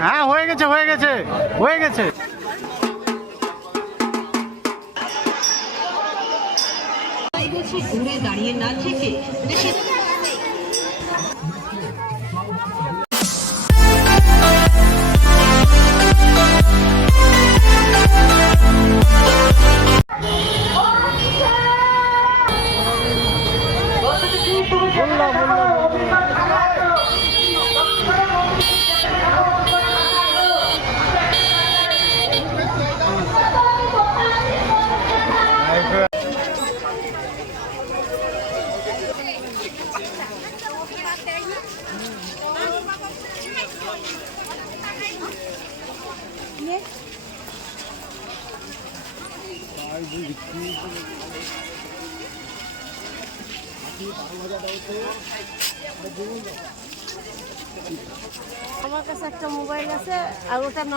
হ্যাঁ হয়ে গেছে হয়ে গেছে হয়ে গেছে। দাঁড়িয়ে না থেকে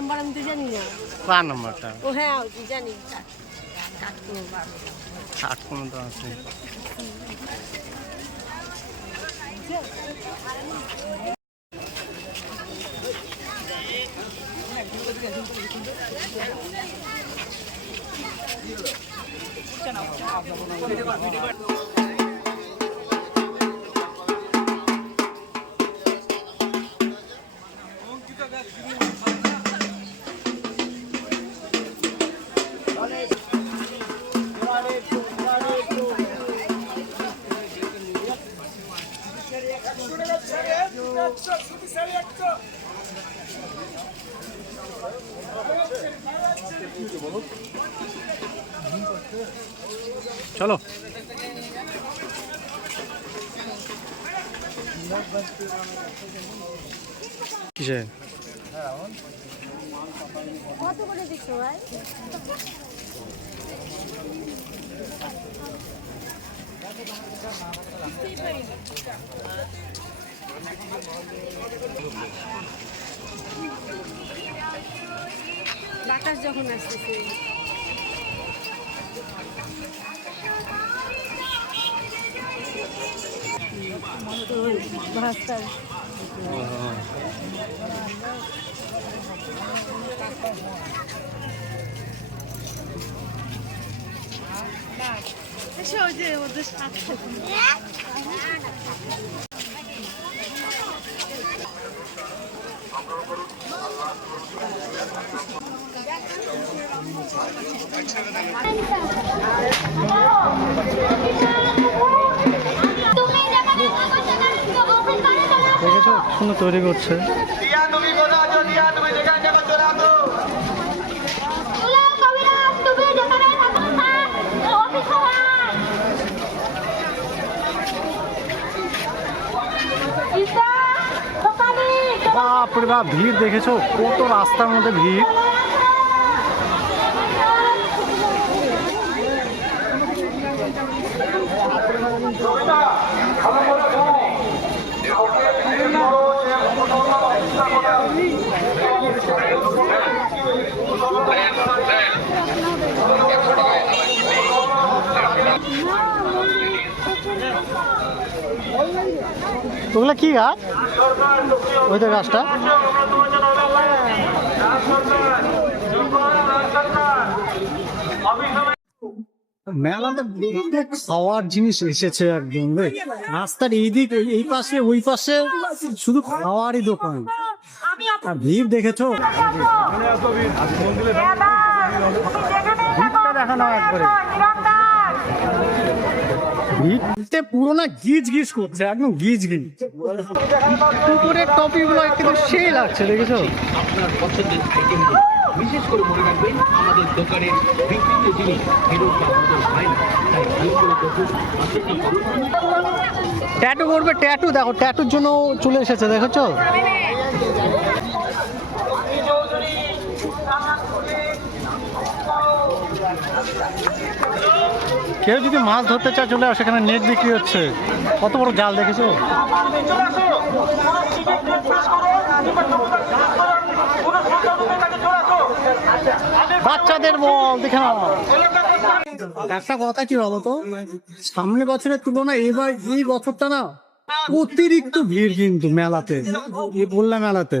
নাম্বার আমি তো জানি না। কার নাম্বারটা? ও হ্যাঁ জানি। আট কোনো তো আছে। চলো। কিসে? বাতাস যখন আসতেছে। ভাস্তার এসে ওই যে ওদের সাথে দেখেছ? সুন্দর তৈরি করছে। বাপরে বাপ ভিড় দেখেছ? কত রাস্তার মধ্যে ভিড়। ওগুলো কি গাছ? ওই গাছটা? মেলাতে খাওয়ার জিনিস এসেছে একদম রে। রাস্তার এই দিক এই পাশে ওই পাশে শুধু খাওয়ারই দোকান। আর ভিড় দেখেছ? দেখানো একবারে ভিড়তে পুরো না গিজ গিজ করছে একদম গিজ গিজ। পুকুরের টপিগুলো একটু সেই লাগছে দেখেছ? বিশেষ করে মনে রাখবেন আমাদের দোকানের বিক্রিত জিনিস ফেরত হয় না। তাই ভালো করে দেখুন ট্যাটু করবে ট্যাটু দেখো ট্যাটুর জন্য চলে এসেছে দেখেছ? কেউ যদি মাছ ধরতে চায় চলে আসে সেখানে নেট বিক্রি হচ্ছে। কত বড় জাল দেখেছ? বাচ্চাদের বল দেখে নাও। একটা কথা কি বলতো সামনে বছরের তুলনায় এবার এই বছরটা না অতিরিক্ত ভিড় কিন্তু মেলাতে বললাম মেলাতে।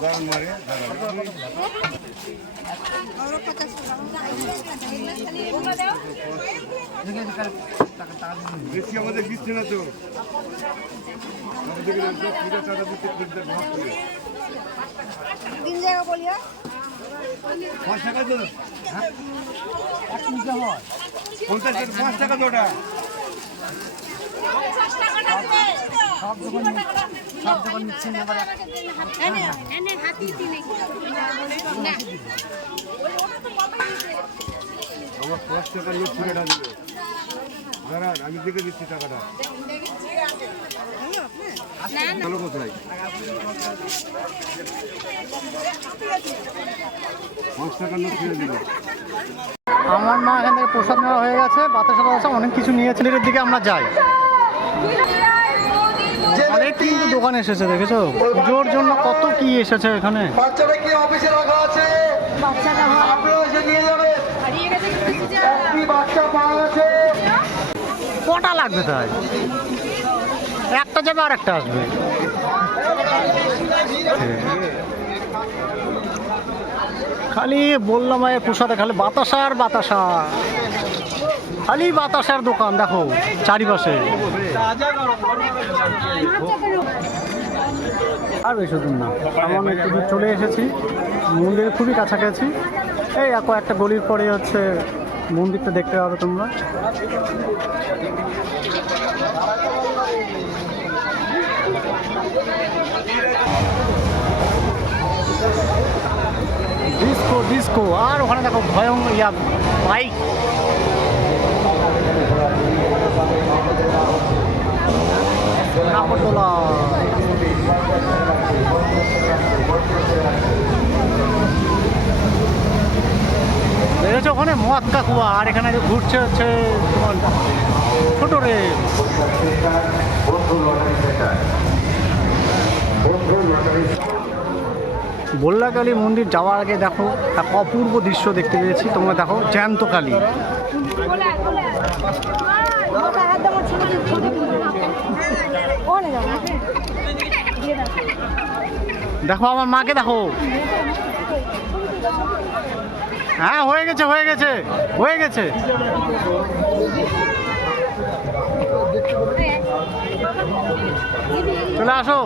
দেন? বেশি আমাদের দিচ্ছে না তো। তিন জায়গা বলি হ্যাঁ? পাঁচ টাকা তো হ্যাঁ? পঞ্চাশ টাকা পাঁচ টাকা তো ওটা আমার পাঁচ টাকার লোক ছুড়ে দিবে দাঁড়ান আমি দেখে দিচ্ছি টাকাটা। চলো কোথায় আমার মা এখান থেকে প্রসাদ নেওয়া হয়ে গেছে বাতাসা বাতাসা অনেক কিছু নিয়েছে। এর দিকে আমরা যাই। অনেক কিন্তু দোকান এসেছে দেখেছ? পুজোর জন্য কত কি এসেছে এখানে। বাচ্চারা কি অফিসে রাখা আছে? আপনারা এসে নিয়ে যাবেন একটি বাচ্চা পাওয়া গেছে। কটা লাগবে তাই? একটা যাবে আর একটা আসবে। খালি বললাম এই প্রসাদে খালি বাতাসার বাতাসা। খালি বাতাসার দোকান, দেখো, চারিপাশে। আর বেশি দূর না। এমন একটু দূর চলে এসেছি, মন্দিরের খুবই কাছাকাছি। এই এক একটা গলির পরে হচ্ছে মন্দিরটা দেখতে পাবে তোমরা। ডিস্কো ডিস্কো, আর ওখানে দেখো ভয়ং, ইয়া, বাইক। নাগরদোলা দেখেছ ওখানে মহাত্মা কুয়া আর এখানে ঘুরছে হচ্ছে তোমার ছোট রে। বল্লাকালী মন্দির যাওয়ার আগে দেখো, এক অপূর্ব দৃশ্য দেখতে পেয়েছি। তোমরা দেখো, জ্যান্ত কালী। দেখো, আমার মাকে দেখো। হ্যাঁ হয়ে গেছে হয়ে গেছে হয়ে গেছে। চলে আসো।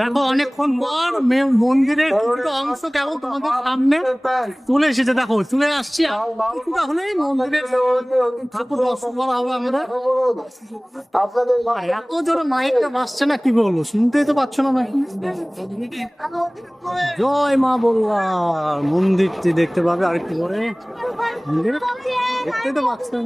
দেখো, অনেকক্ষণ পর মন্দিরের কিছুটা অংশ কেমন তোমাদের সামনে চলে এসেছে। দেখো, চলে আসছি। আর কিছুটা মন্দিরের ঠাকুর দর্শন করা হবে আমাদের। এত জোরে মাইকটা বাজছে না, কি বলব? শুনতেই তো পাচ্ছ না নাকি জয় মা বললা মন্দিরটি দেখতে পাবে আরেকটু পরে। মন্দির দেখতেই তো পাচ্ছেন।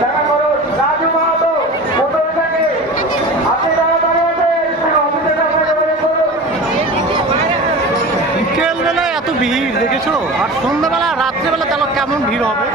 দেখা করুন বিকেল বেলায় এত ভিড় দেখেছ? আর সন্ধ্যাবেলা রাত্রেবেলা তাহলে কেমন ভিড় হবে?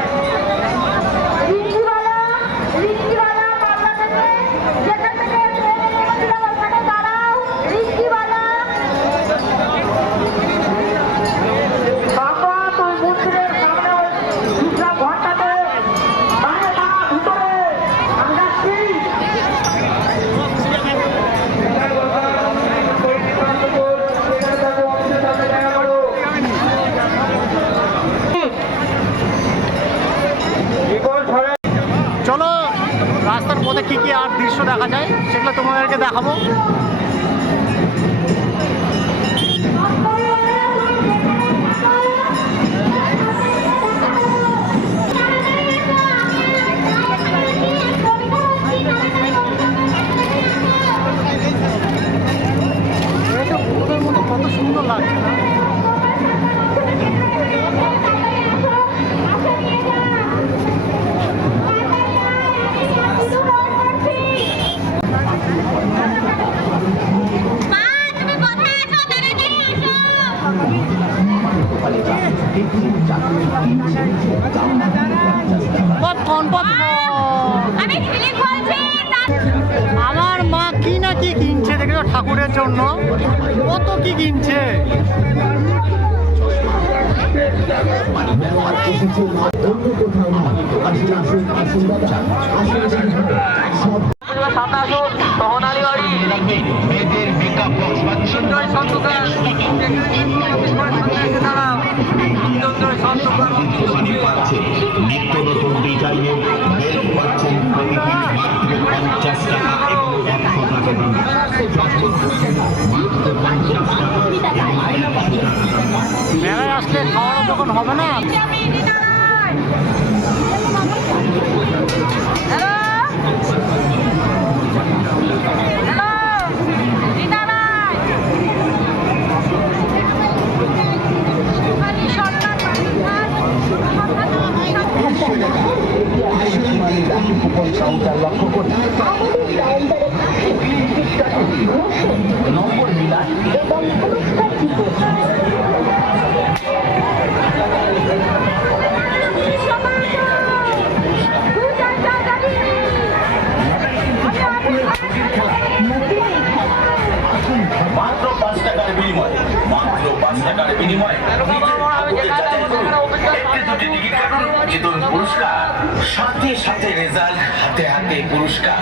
দৃশ্য দেখা যায় সেগুলো তোমাদেরকে দেখাবো। আমার মা কি না কি কিনছে দেখেছ ঠাকুরের জন্য? কত কি কিনছে? নিত্য নতুন ডিজাইনের পঞ্চাশ টাকা মেলায় আসলে খাওয়ানো তখন হবে না? পুরস্কার সাথে সাথে রেজাল্ট হাতে হাতে পুরস্কার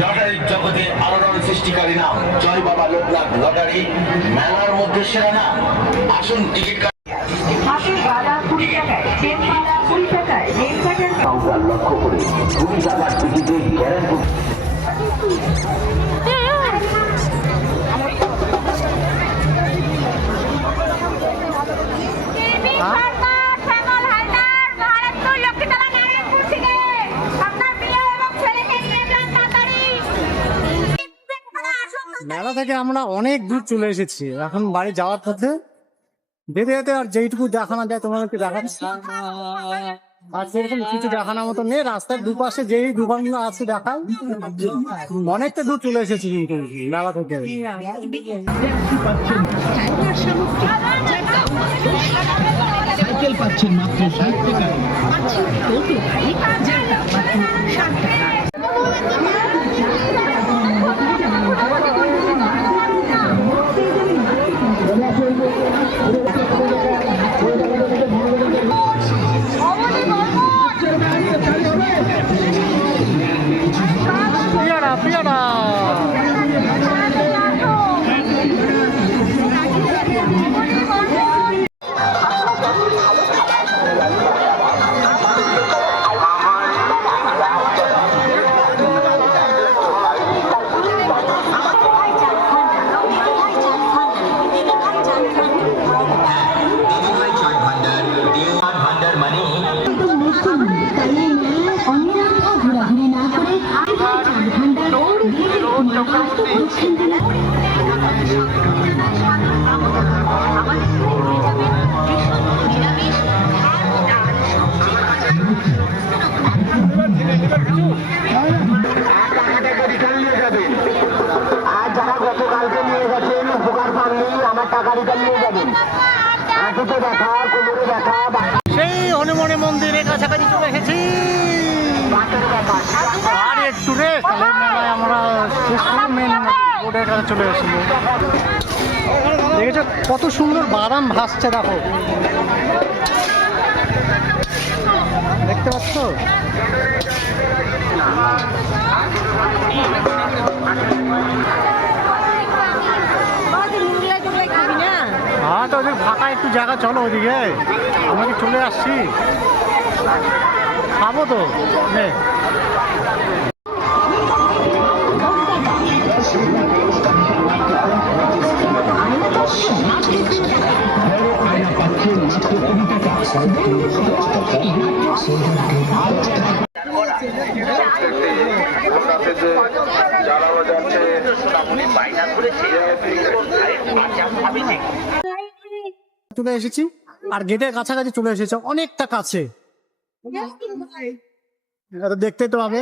লটারির জগতে আলোড়ন সৃষ্টিকারী নাম জয় লোকনাথ লটারি মেলার মধ্যে সেরা নাম আসুন টিকিট লক্ষ্য করে মেলা থেকে আমরা অনেক দূর চলে এসেছি। এখন বাড়ি যাওয়ার পথে যেতে আর যেইটুকু দেখানো যায় তোমাদেরকে দেখাচ্ছি। আর সেরকম কিছু দেখানোর মতো নেই। রাস্তার দুপাশে যেই দোকানগুলো আছে দেখাই অনেকটা দূর চলে এসেছি কিন্তু মেলা থেকে। সাইকেল পাচ্ছেন মাত্র ষাট টাকা। টাকা রিটার্ন নিয়ে যাবেন। হাঁটুতে ব্যথা কোমরে ব্যথা কাছে চলে এসেছি দেখেছ কত সুন্দর বাদাম ভাসছে, দেখো। দেখতে পাচ্ছ? হ্যাঁ তো ওদের ফাঁকা, একটু জায়গা, চলো ওদিকে আমরা চলে আসছি? খাব তো। নে। চলে এসেছি। আর গেটের কাছাকাছি চলে এসেছে। অনেকটা কাছে। দেখতে তো হবে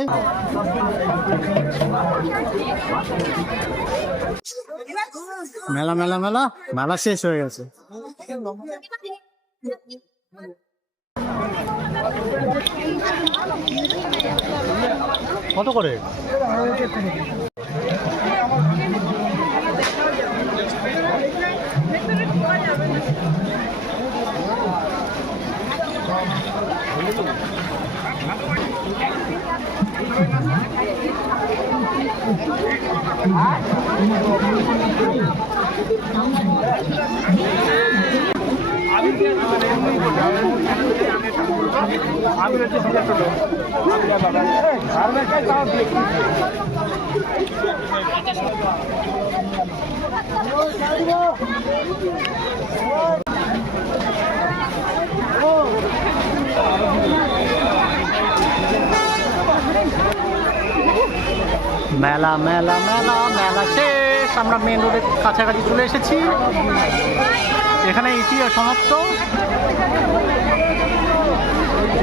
মেলা মেলা মেলা। মেলা শেষ হয়ে গেছে। কত করে? মেলা মেলা মেলা মেলা শেষ। আমরা মেন রোডের কাছাকাছি চলে এসেছি। এখানে ইতিহাস সমাপ্ত।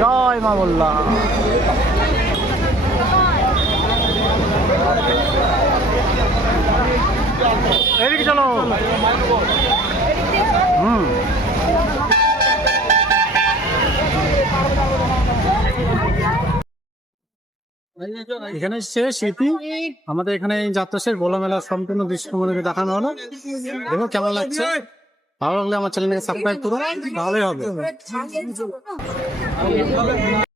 জয় মা মোল্লা। এদিকে চলো। হুম। এখানে সে স্মৃতি। আমাদের এখানে যাত্রা শেষ, বোলা মেলা সম্পূর্ণ দৃশ্য আমাদেরকে দেখানো হলো। দেখো কেমন লাগছে? ভালো লাগলে আমার চ্যানেলকে সাবস্ক্রাইব করুন ভালোই হবে।